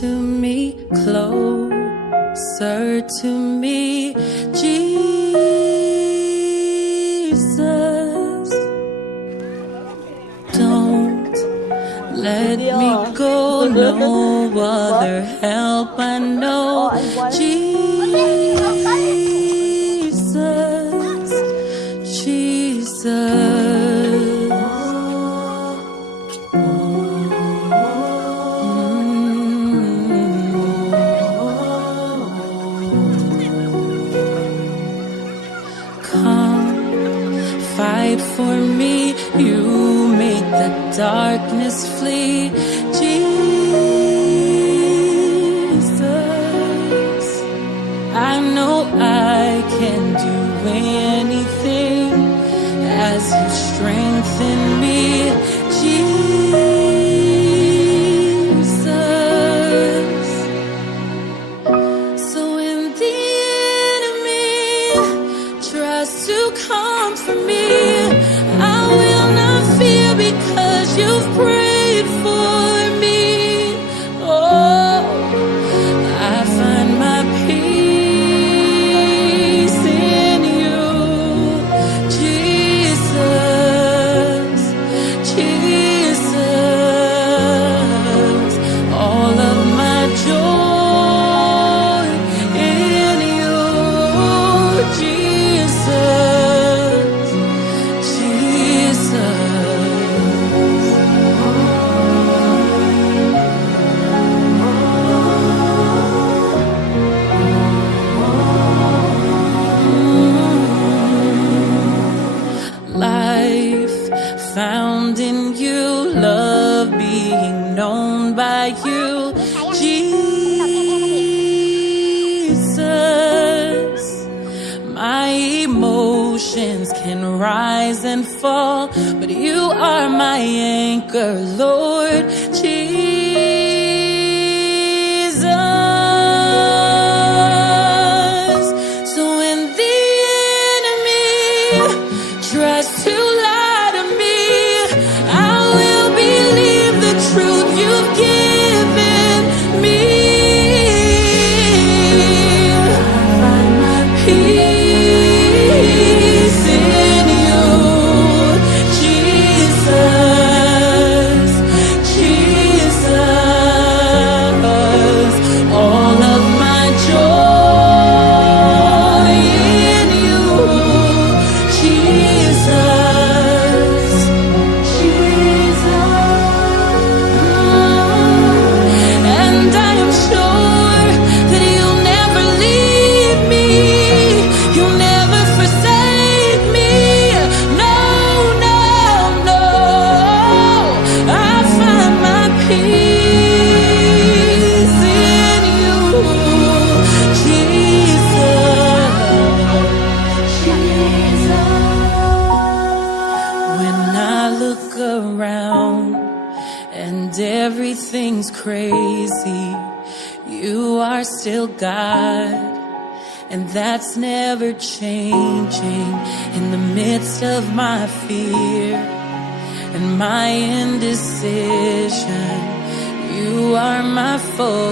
to me, closer to me, Jesus. Don't let me go, no other help I know, Jesus, Jesus. Come, fight for me, you make the darkness flee, Jesus. I know I can do anything as you strengthen me, Jesus. So when the enemy tries to come for me, I will not fear because you've prayed for me. Oh, I find my peace in you, Jesus, Jesus. All of my joy in you, Jesus, Jesus. Life found in you, love being known by you, Jesus. My emotions can rise and fall, but you are my anchor, Lord, Jesus. So when the enemy tries to lie to me, I will believe the truth you've given me. I find my peace in you, Jesus, Jesus. All of my joy in you, Jesus, Jesus. And I am sure that you'll never leave me, you'll never forsake me. No, no, no. I find my peace in you, Jesus, Jesus. When I look around and everything's crazy, you are still God, and that's never changing. In the midst of my fear and my indecision, you are my foe.